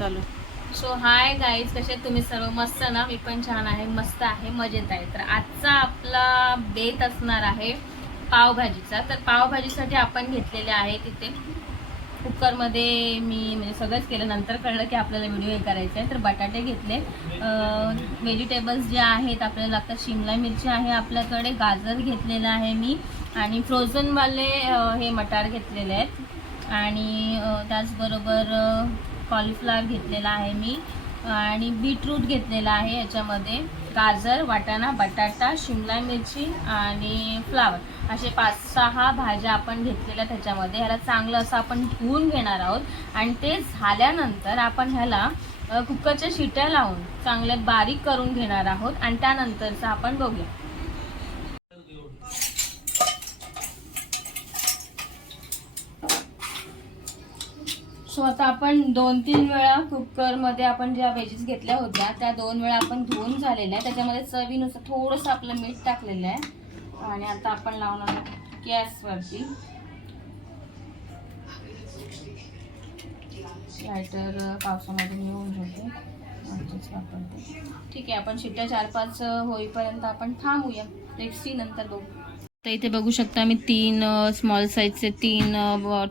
चालू. So hi guys कसे तुम्ही सर्व? मस्त ना? मी पण छान आहे मस्त आहे मजेत आहे. तर आजचा आपला बेत असणार आहे पावभाजीचा. तर पावभाजीसाठी आपण घेतलेले आहे तिथे. कुकरमध्ये मी म्हणजे सगळंच केलं. नंतर कळलं की आपल्याला व्हिडिओ हे करायचा आहे तर बटाटे घेतले. व्हेजिटेबल्स जे आहेत आपल्याला लागतात. शिमला मिरची आहे आपल्याकडे. गाजर घेतलेलं आहे मी. आणि फ्रोझनवाले हे मटार घेतलेले आहेत. आणि त्याचबरोबर कॉलीफ्लावर घेतलेला आहे मी. आणि बीटरूट घेतलेला आहे याच्यामध्ये. गाजर वाटाणा बटाटा शिमला मिरची आणि फ्लावर असे पाच सहा भाज्या आपण घेतलेल्या त्याच्यामध्ये. ह्याला चांगलं असं आपण धुवून घेणार आहोत. आणि ते झाल्यानंतर आपण ह्याला कुकरच्या शिट्या लावून चांगले बारीक करून घेणार आहोत. आणि त्यानंतरचं आपण बघूया. सो आता आपण दोन तीन वेळा कुकरमध्ये आपण ज्या वेजेस घेतल्या होत्या त्या दोन वेळा आपण धुवून झालेल्या आहे त्याच्यामध्ये चवीनुसार थोडंसं आपलं मीठ टाकलेलं आहे. आणि आता आपण लावणार गॅसवरती. लायटर पावसामध्ये येऊन होते वापरते. ठीक आहे आपण शिट्ट्या चार पाच होईपर्यंत आपण थांबूया. रेक्सी नंतर बघू तर इथे बघू शकता मी तीन स्मॉल साईजचे तीन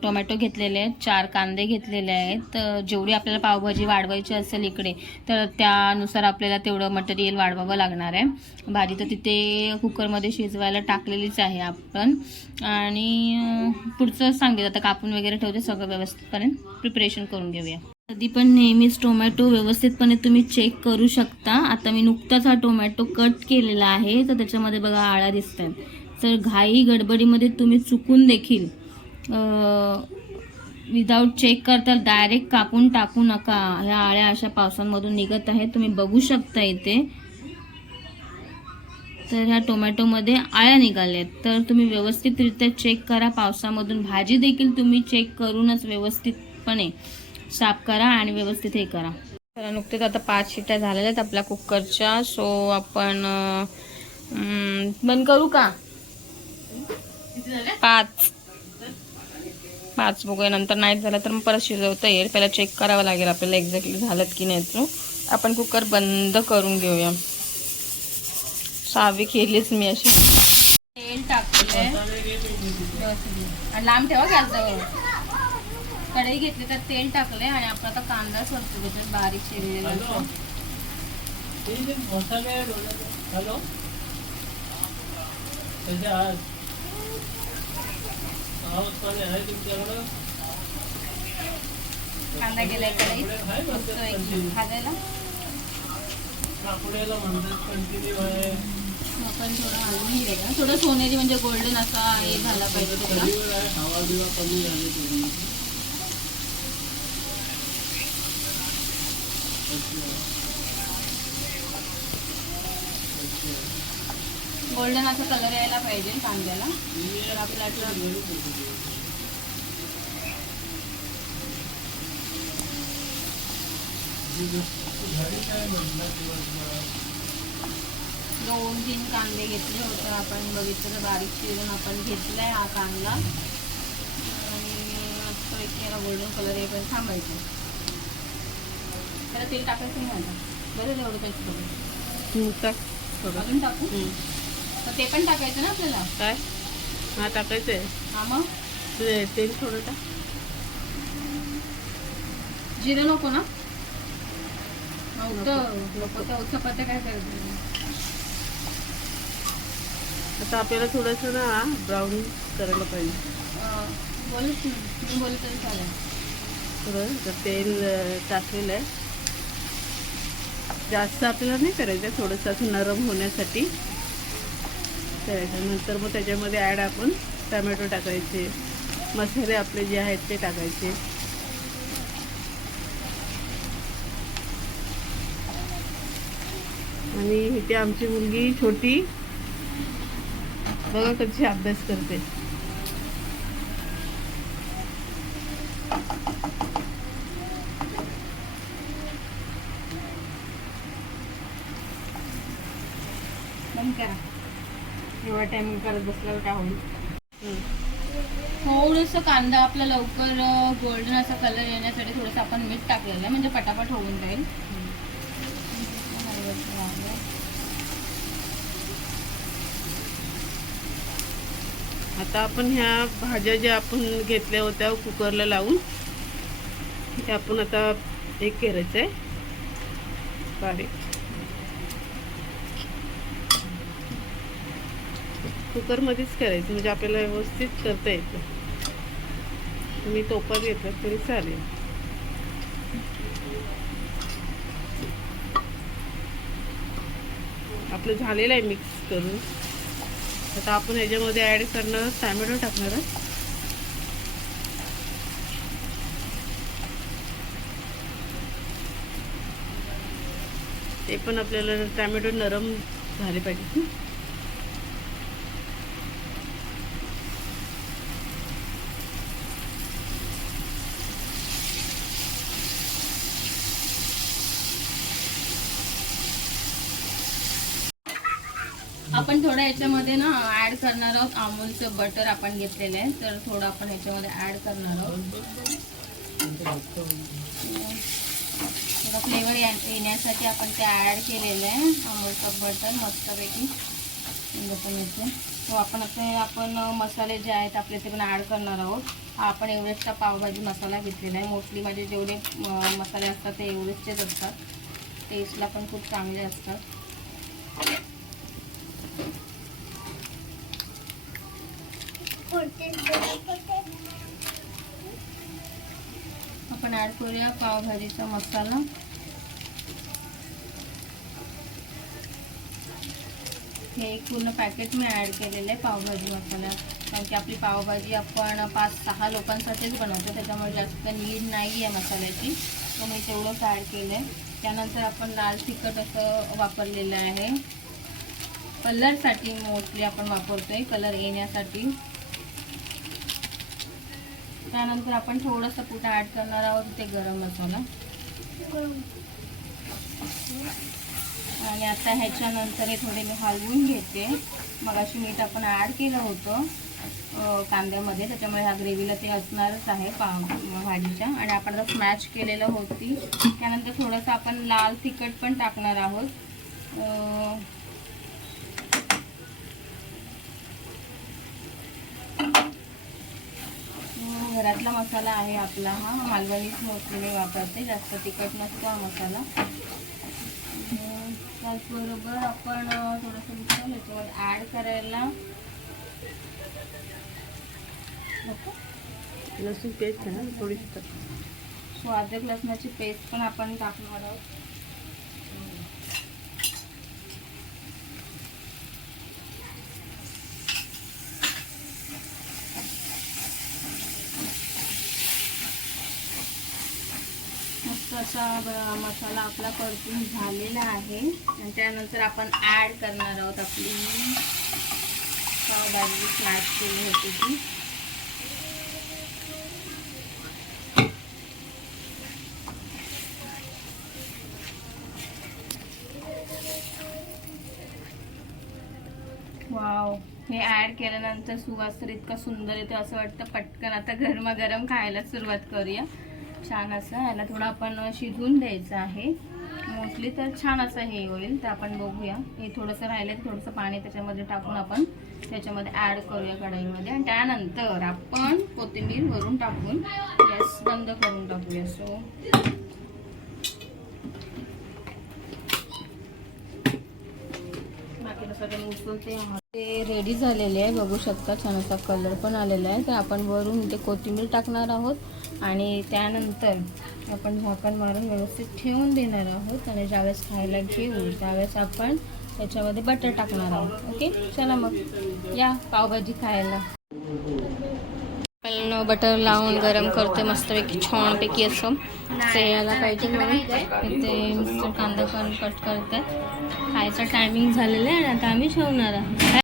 टोमॅटो घेतलेले आहेत. चार कांदे घेतलेले आहेत. तर जेवढी आपल्याला पावभाजी वाढवायची असेल इकडे तर त्यानुसार आपल्याला तेवढं मटेरियल वाढवावं लागणार आहे. भाजी तर तिथे कुकरमध्ये शिजवायला टाकलेलीच आहे आपण. आणि पुढचं सांगेल आता कापून वगैरे ठेवते. सगळं व्यवस्थितपर्यंत प्रिपरेशन करून घेऊया. कधी पण नेहमीच टोमॅटो व्यवस्थितपणे तुम्ही चेक करू शकता. आता मी नुकताच हा टोमॅटो कट केलेला आहे. तर त्याच्यामध्ये बघा आळा दिसत तर घाई गडबडीमध्ये तुम्ही चुकून देखील विदाऊट चेक करता डायरेक्ट कापून टाकू नका. ह्या आळ्या अशा पावसांमधून निघत आहेत. तुम्ही बघू शकता इथे. तर ह्या टोमॅटोमध्ये आळ्या निघाल्यात. तर तुम्ही व्यवस्थितरित्या चेक करा. पावसामधून भाजी देखील तुम्ही चेक करूनच व्यवस्थितपणे साफ करा आणि व्यवस्थित हे करा. तर नुकतेच आता पाच शिट्या झालेल्या आहेत आपल्या कुकरच्या. सो आपण बंद करू का? पाच. पाच बघूया नंतर नाही झालं तर मग परत शिजवता येईल. पहिला चेक करावं लागेल आपल्याला एक्झॅक्टली झालं की नाही तो. आपण कुकर बंद करून घेऊया. सहावी केलीच मी अशी. तेल टाकले लांब ठेवा गॅसजवळ. कढई घेतली तर तेल टाकले आणि आपण आता कांदा सोडतो त्याच्यात बारीक चिरलेला असतो. हॅलो कसे आहात आवाज पाणी आहे तुमच्याकडं कांदा गेलाय कढईत एक भाजायला आपण थोडं हलवून घेऊया. थोडं सोनेरी म्हणजे गोल्डन असा हे झाला पाहिजे त्याचा कधीवर आहे हवा बिवा कमी झाली थोडी गोल्डन असा कलर यायला पाहिजे कांद्याला. तर आपला दोन तीन कांदे घेतले होते आपण. बघितलं तर बारीक चिरून आपण घेतलाय हा कांदा. आणि मस्तपैकी याला गोल्डन कलर येईपर्यंत थांबायचं. त्याला तेल टाकायचं नाही आता. बरं एवढं बघ अजून टाकू? तर ते पण टाकायचं ना आपल्याला? काय? हा टाकायचंय. हा मग? ते तेल थोडं टाक. जिरं नको ना? नको. तर चपात्या काय करायचं आता आपल्याला थोडंसं ना ब्राऊन करायला पाहिजे. बोलच मी बोलले तरी चालेल. थोडं आता तेल अं, टाकलेलं आहे. जास्त आपल्याला नाही करायचं थोडंसं असं नरम होण्यासाठी. करायचं नंतर मग त्याच्यामध्ये ॲड आपण टमॅटो टाकायचे. मसाले आपले जे आहेत ते टाकायचे. आणि इथे आमची मुलगी छोटी बघा कशी अभ्यास करते. करा. एवढा टाइम करत बसल्यावर काय होईल. थोडंसं कांदा आपला लवकर गोल्डन असा कलर येण्यासाठी थोडंसं आपण मीठ टाकलेलं आहे. म्हणजे पटापट होऊन जाईल. आता आपण ह्या भाज्या ज्या आपण घेतल्या होत्या कुकरला लावून त्या आपण आता एक करायचं आहे. बारीक. कुकरमध्येच करायचं म्हणजे आपल्याला व्यवस्थित करता येतं. तुम्ही टोपर घेतलं तरी चालेल. आपलं झालेलं आहे मिक्स करून. आता आपण ह्याच्यामध्ये ॲड करणार टॅमॅटो टाकणार आहोत. ते पण आपल्याला टॅमॅटो नरम झाले पाहिजे आपण थोडं याच्यामध्ये ना ऍड करणार आहोत. अमूलचं बटर आपण घेतलेलं आहे. तर थोडं आपण याच्यामध्ये ऍड करणार आहोत. थोडं फ्लेवर येण्यासाठी आपण ते ऍड केलेलं आहे. अमूलचं बटर मस्तपैकी जसं तो आपण आता आपण मसाले जे आहेत आपले ते पण ऍड करणार आहोत. हा आपण एवढेचचा पावभाजी मसाला घेतलेला आहे. मोस्टली माझे जेवढे मसाले असतात ते एवढेचचेच असतात. टेस्टला पण खूप चांगले असतात. आपण ॲड करूया पावभाजीचा मसाला. हे एक पूर्ण पॅकेट मी ॲड केलेलं आहे पावभाजी मसाला. कारण की आपली पावभाजी आपण पाच सहा लोकांसाठीच बनवतो त्याच्यामुळे जास्त नीड नाही आहे मसाल्याची. तर मी तेवढंच ॲड केलं आहे त्यानंतर आपण लाल तिखट असं वापरलेलं आहे. कलरसाठी मोस्टली आपण वापरतो आहे कलर येण्यासाठी. त्यानंतर आपण थोडंसं कुठं ॲड करणार आहोत ते गरम मसाला. आणि आता ह्याच्यानंतर हे थोडे मी हलवून घेते. मग अशी मीठ आपण ॲड केलं होतं कांद्यामध्ये. त्याच्यामुळे ह्या ग्रेव्हीला ते असणारच आहे पा भाजीच्या. आणि आपण आता स्मॅच केलेलं होती. त्यानंतर थोडंसं आपण लाल तिखट पण टाकणार आहोत अं, अं, घरातला मसाला आहे आपला हा. मालवणीच मोस्टली मी वापरते जास्त तिखट नसतो हा मसाला. त्याचबरोबर आपण थोडंसं दुसरं ह्याच्यामध्ये ॲड करायला लसूण पेस्ट आहे ना थोडीशी टाक. सो अद्रक लसणाची पेस्ट पण आपण टाकणार आहोत मस्त असा मसाला आपला परतून झालेला आहे. आणि त्यानंतर आपण ॲड करणार आहोत आपली पावभाजी स्मॅश केली होती ती. वाव हे ऍड केल्यानंतर सुवास तर इतका सुंदर येतो असं वाटतं. पटकन आता गरमागरम खायला सुरुवात करूया. छान असं याला थोडं आपण शिजवून द्यायचं आहे. मोस्टली तर छान असं हे होईल तर आपण बघूया. हे थोडंसं राहिलं तर थोडंसं पाणी त्याच्यामध्ये टाकून आपण त्याच्यामध्ये ॲड करूया कढईमध्ये. आणि त्यानंतर आपण कोथिंबीर वरून टाकून गॅस बंद करून टाकूया. सो सगळं ते रेडी झालेले आहे बघू शकता छान असा कलर पण आलेला आहे. तर आपण वरून इथे कोथिंबीर टाकणार आहोत आणि त्यानंतर आपण झाकण मारून व्यवस्थित ठेवून देणार आहोत आणि ज्यावेळेस खायला घेऊ त्यावेळेस आपण त्याच्यामध्ये बटर टाकणार आहोत. ओके चला मग या पावभाजी खायला. आपण बटर लावून गरम करते मस्तपैकी छानपैकी असं. ते यायला पाहिजे म्हणून ते मिस्टर कांदा पण कट करते खायचं टायमिंग झालेलं आहे आणि आता आम्ही जेवणार आहोत.